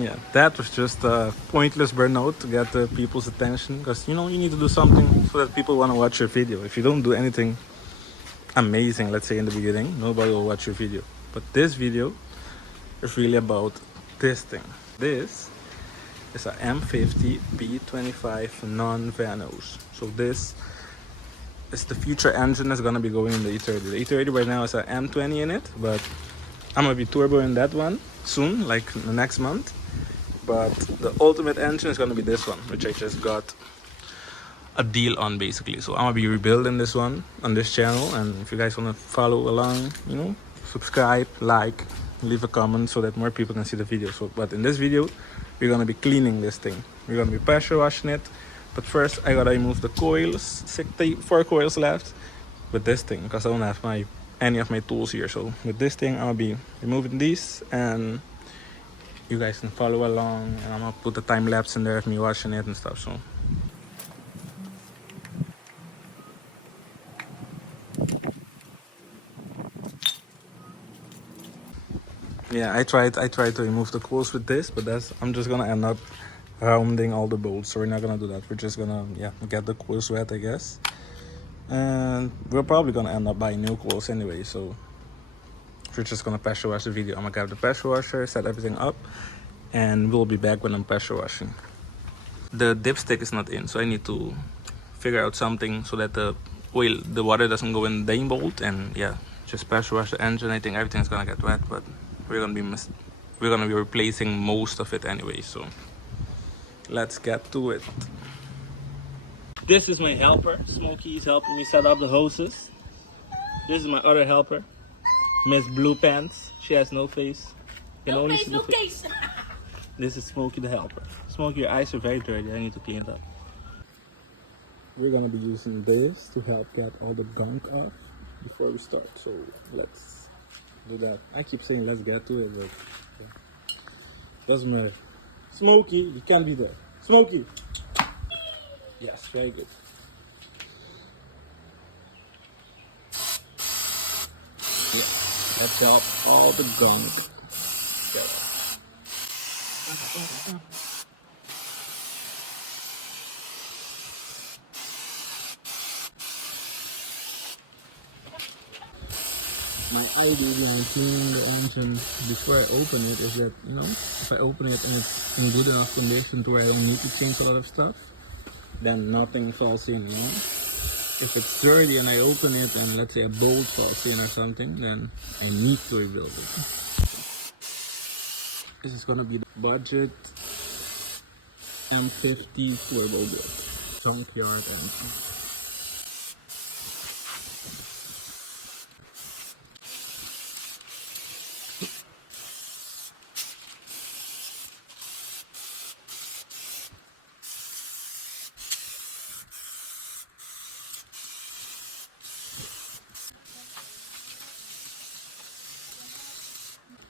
Yeah, that was just a pointless burnout to get the people's attention, because you know you need to do something so that people want to watch your video. If you don't do anything amazing, let's say in the beginning, nobody will watch your video. But this video is really about this thing. This is a M50 B25 non-Vanos. So this is the future engine that's gonna be going in the E30. The E30 right now is a M20 in it, but I'm gonna be turbo in that one soon, like the next month. But the ultimate engine is gonna be this one, which I just got a deal on basically. So I'm gonna be rebuilding this one on this channel, and if you guys wanna follow along, you know, subscribe, like, leave a comment so that more people can see the video. So, but in this video, we're gonna be cleaning this thing. We're gonna be pressure washing it. But first, I gotta remove the coils. 4 coils left with this thing, because I don't have any of my tools here. So with this thing, I'll be removing these, and you guys can follow along, and I'm gonna put the time lapse in there of me washing it and stuff. So yeah, I tried to remove the coils with this, but I'm just gonna end up rounding all the bolts. So we're not gonna do that. We're just gonna get the coils wet, I guess, and we're probably gonna end up buying new coils anyway. So we're just gonna pressure wash the video. I'm gonna grab the pressure washer, set everything up, and we'll be back when I'm pressure washing. The dipstick is not in, so I need to figure out something so that the water doesn't go in the drain bolt, and just pressure wash the engine. I think everything's gonna get wet, but we're gonna be replacing most of it anyway. So let's get to it. This is my helper. Smokey is helping me set up the hoses. This is my other helper, Miss Blue Pants. She has no face. You can only see the face. This is Smokey the helper. Smokey, your eyes are very dirty. I need to clean it up. We're gonna be using this to help get all the gunk off before we start. So let's do that. I keep saying let's get to it, but doesn't matter. Smokey, you can't be there. Smokey. Yes, very good. Yeah, let's help all the gunk get off. My idea behind cleaning the engine before I open it is that, you know, if I open it and it's in good enough condition to where I don't need to change a lot of stuff, then nothing falls in, you know. If it's dirty and I open it and let's say a bolt falls in or something, then I need to rebuild it. This is gonna be the budget M50 turbo build, junkyard engine.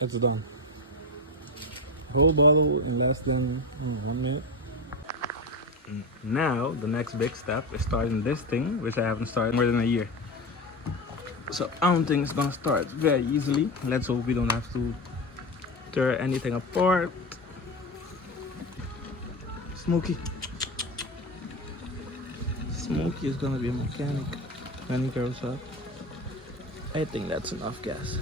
It's done. Whole bottle in less than 1 minute. Now the next big step is starting this thing, which I haven't started more than a year. So I don't think it's gonna start very easily. Let's hope we don't have to tear anything apart. Smokey is gonna be a mechanic when he grows up. I think that's enough gas.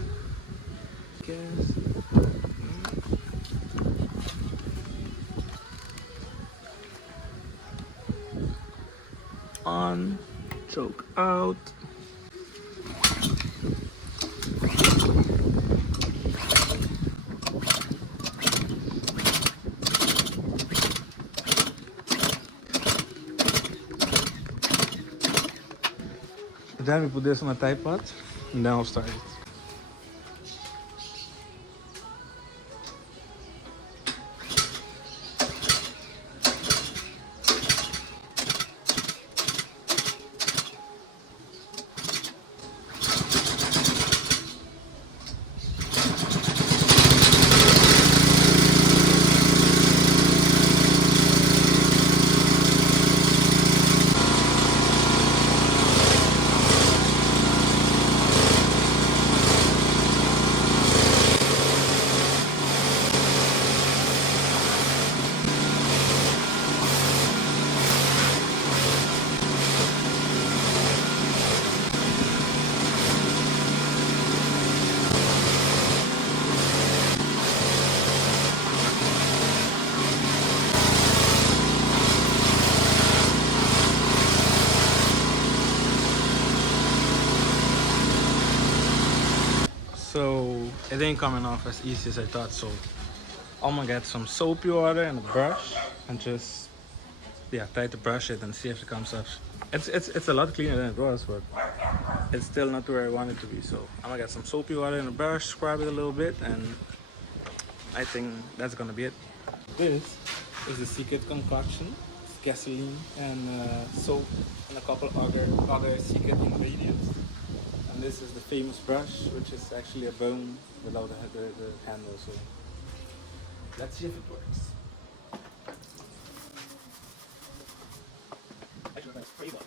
On, choke out. Then we put this on a Tide pot, and then I'll start it. it ain't coming off as easy as I thought. So I'm gonna get some soapy water and a brush and just try to brush it and see if it comes off. It's a lot cleaner than it was, but it's still not where I want it to be. So I'm gonna get some soapy water and a brush, scrub it a little bit, and I think that's gonna be it. This is the secret concoction. It's gasoline and soap and a couple other secret ingredients. And this is the famous brush, which is actually a bone without the handle. So let's see if it works. Actually, that's pretty well.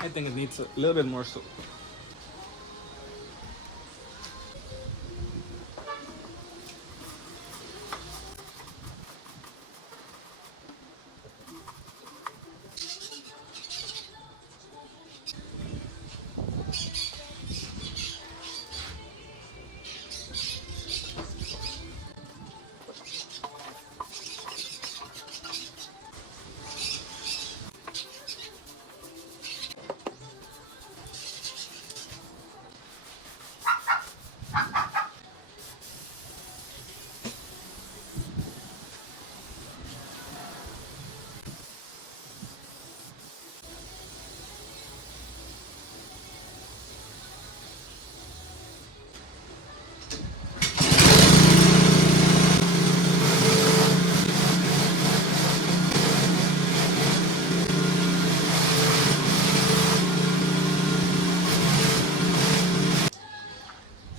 I think it needs a little bit more soap.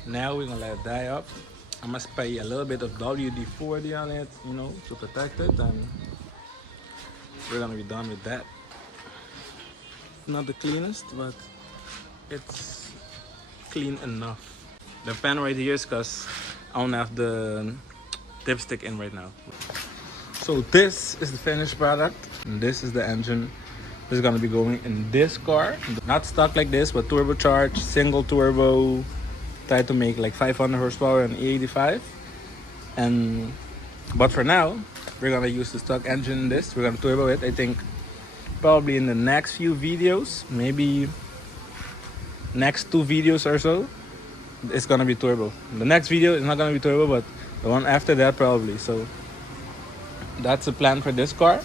Now we're gonna let it dry up. I'm gonna spray a little bit of WD-40 on it, you know, to protect it, and we're gonna be done with that. Not the cleanest, but it's clean enough. The pan right here is because I don't have the dipstick in right now. So this is the finished product, and this is the engine. This is gonna be going in this car. Not stock like this, but turbocharged, single turbo. Try to make like 500 horsepower and E85. But for now, we're gonna use the stock engine in this. We're gonna turbo it. I think probably in the next few videos, maybe next 2 videos or so, it's gonna be turbo. The next video is not gonna be turbo, but the one after that probably. So that's the plan for this car.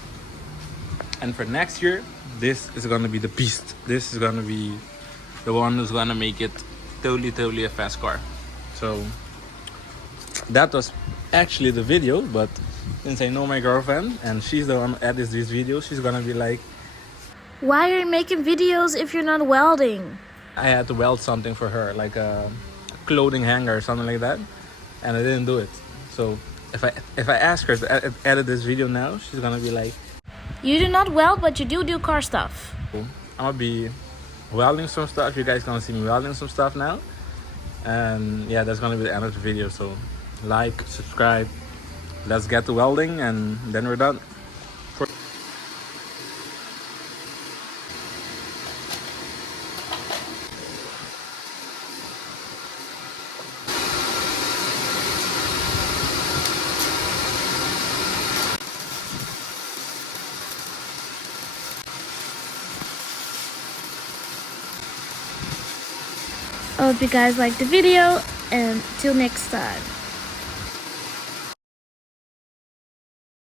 And for next year, this is gonna be the beast. This is gonna be the one who's gonna make it totally a fast car. So that was actually the video, but since I know my girlfriend and she's the one who edits these videos, she's gonna be like, why are you making videos if you're not welding? I had to weld something for her, like a clothing hanger or something like that, and I didn't do it. So if I ask her to edit this video now, she's gonna be like, you do not weld, but you do car stuff. I'm gonna be welding some stuff. You guys gonna see me welding some stuff now, and yeah, that's gonna be the end of the video. So like, subscribe, let's get to welding, and then we're done. I hope you guys liked the video, and till next time.